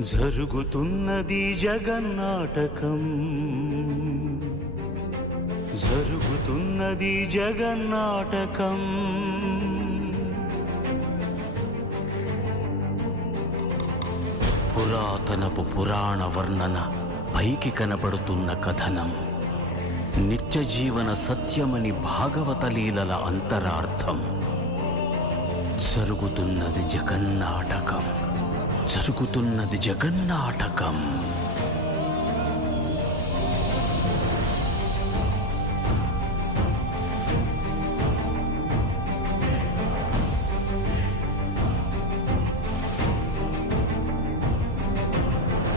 జరుగుతున్నది జగన్నాటకం, జరుగుతున్నది జగన్నాటకం. పురాతనపు పురాణ వర్ణన, పైకి కనబడుతున్న కథనం, నిత్య జీవన సత్యమని భాగవత లీలల అంతరార్థం. జరుగుతున్నది జగన్నాటకం, జరుగుతున్నది జగన్నాటకం.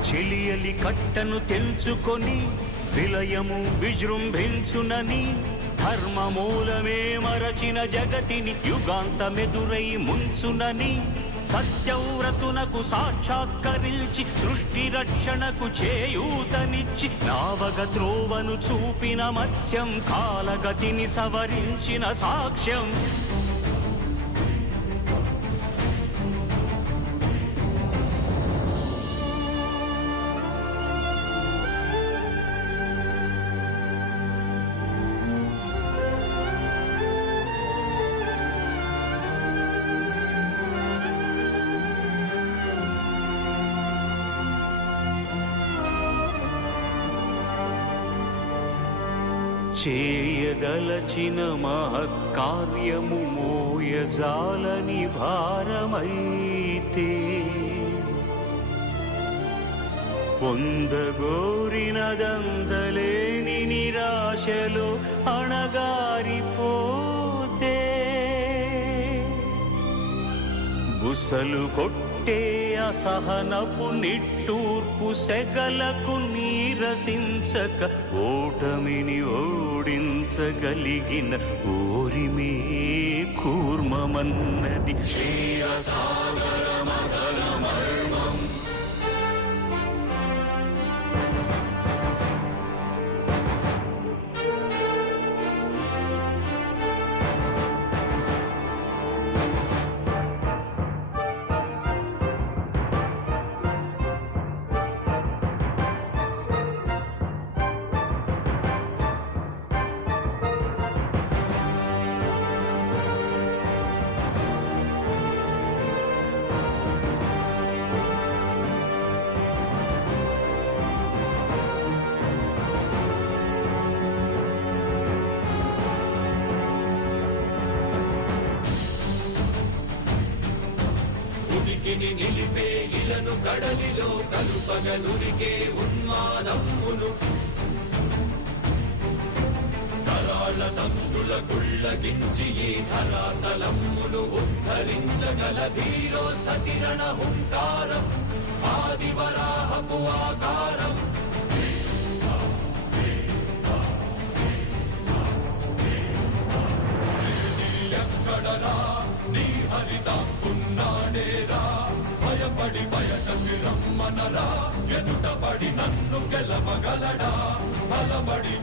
చెలియలి కట్టను తెంచుకొని విలయము విజృంభించునని, ధర్మమూలమే మరచిన జగతిని యుగాంతమెదురై ముంచునని, సత్యవ్రతునకు సాక్షాత్కరించి సృష్టి రక్షణకు చేయూతనిచ్చి, నావగ త్రోవను చూపిన మత్స్యం, కాలగతిని సవరించిన సాక్ష్యం. చేయదలచిన మహత్కార్యము మోయజాలని భారమైతే, పొందగోరినదందలేని నిరాశలో అణగారిపోతే, బుసలు కొట్టే అసహనపు నిట్టూర్పు సెగలకు నీరసించక, ఓటమిని ఓడించగలిగిన ఓరిమే కూర్మమన్నది క్షీరసాగర మదన మర్మం. నిలిపే ఇలను కడలిలో కలుపగలురికే ఉన్మాదమ్మును, కరాళ దంష్టుల కుళ్ళగించి ఈ ధరాతలమ్మును ఉద్ధరించగల ధీరోద్ధతిరణ హుంకారం, ఆదివరాహపు ఆకారం. ఎక్కడరా నీ హరితాకున్నాడేరా, భయపడి బయటకి రమ్మనరా, ఎదుటపడి నన్ను గెలవగలడా, బలపడి